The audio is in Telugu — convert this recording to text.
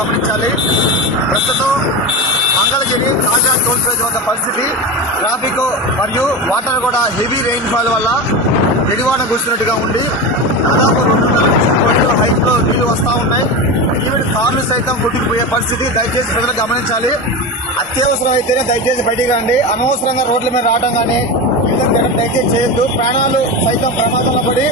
గమనించాలి. ప్రస్తుతం మంగళగిరి కాజా టోల్ ప్లాజా వద్ద పరిస్థితి ట్రాఫిక్ మరియు వాటర్ కూడా హెవీ రెయిన్ ఫాల్ వల్ల ఎడివాన కూర్చున్నట్టుగా ఉండి దాదాపు 2.5 అడుగుల హైట్ లో నీళ్లు వస్తూ ఉన్నాయి. ఈవెన్ కార్లు సైతం కొట్టుకుపోయే పరిస్థితి. దయచేసి ప్రజలు గమనించాలి. అత్యవసరం అయితేనే దయచేసి బయటికి రండి. అనవసరంగా రోడ్ల మీద రావడం కానీ దయచేసి చేయొద్దు. ప్రాణాలు సైతం ప్రమాదంలో పడి